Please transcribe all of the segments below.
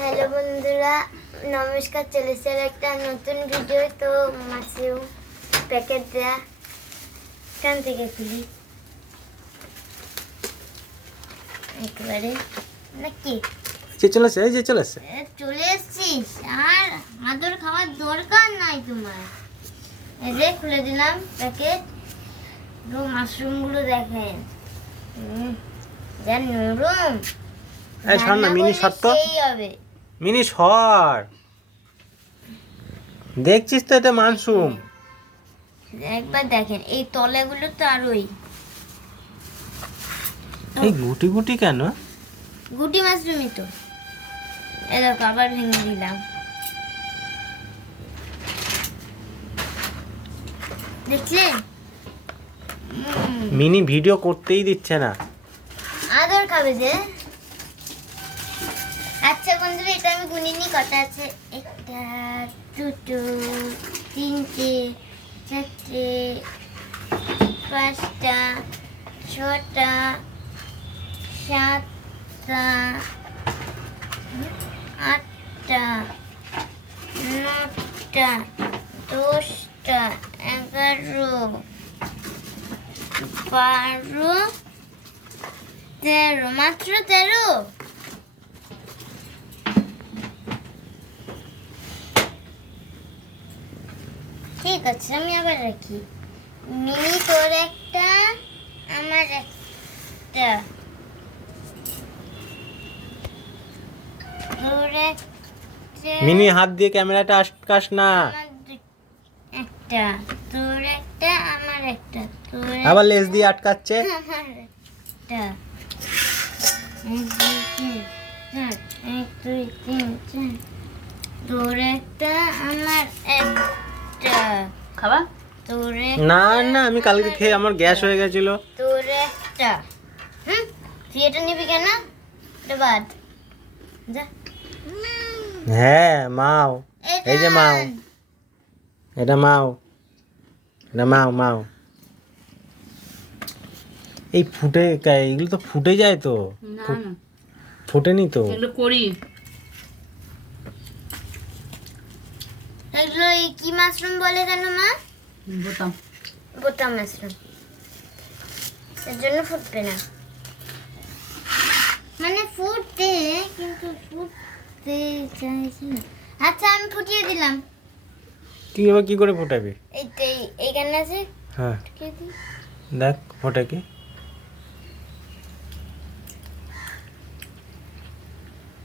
Hello বন্ধুরা নমস্কার চলেছে আর একটা নতুন ভিডিও তো মাশরুম প্যাকেট দেয়া এখান থেকে খুলি। একেবারে নাকি যে চলেছে এই যে চলেছে। চলে এসছিস? আর আদর খাওয়ার দরকার নাই তোমার। এই যে খুলে দিলাম প্যাকেট তো মাশরুমগুলো দেখেন। যা নরম। এই মিনি তো। সেই হবে। মিনি সর। দেখছিস তো এটা মানসুম? একবার দেখেন এই তলাগুলো তো আরোই এই গুটি গুটি কেন? গুটি মাশরুমই তো। এ দেখো আবার ভেঙে দিলাম। দেখলেন মিনি ভিডিও করতেই দিচ্ছে না। আদর খাবে যে। আচ্ছা বন্ধুরা, এটা আমি গুনিনি কটা আছে একটা, দুটো, তিনটে, চারটে, পাঁচটা, ছটা, সাতটা, আটটা, নটা, দশটা, এগারো, বারো, তেরো, মাত্র তেরো? ঠিক আছে আমি আবার রাখি। মিনি তোর একটা আমার একটা। তোর একটা মিনি হাত দিয়ে ক্যামেরাটা আটকাস না। একটা। তোর একটা আমার একটা। তোর আবার লেজ দিয়ে আটকাচ্ছে। আমার একটা। দুই তিন চার। তোর একটা আমার একটা খাবা? তোর না না আমি কালকে খেয়ে আমার গ্যাস হয়ে গেছিল। তোর একটা হুম? তুই এটা নিবি কেন? এটা বাদ। যা। হ্যাঁ মাও। এই যে মাও। এটা মাও। এটা মাও মাও। এই ফুটে এগুলো তো ফুটে যায় তো? না না। ফুটেনি তো? এগুলো করি। এগুলো কি মাশরুম বলে কেন মা? বোতাম। বোতা মাশরুম। এর জন্য ফুটবে না। মানে ফুটতে কিন্তু ফুটতে চাইছে না। আচ্ছা আমি ফুটিয়ে দিলাম। তুই এবার কি করে ফুটাবি? এই এই- এইখানে আছে হ্যাঁ। দেখ ফোটা কি?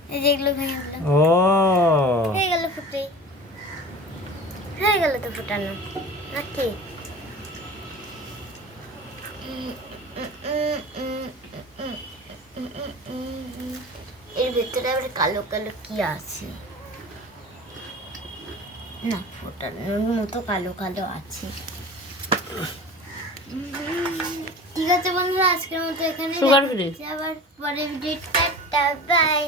এই যে এগুলো ভেঙে দিলাম। ও। হয়ে গেল ফুটে। হয়ে গেল তো ফুটানো। নাকি? এর ভেতরে আবার কালো কালো কি আছে? না ফোটানোর মতো কালো কালো আছে। ঠিক আছে বন্ধুরা আজকের মতো এখানে আবার পরে ভিডিও টাটা বাই।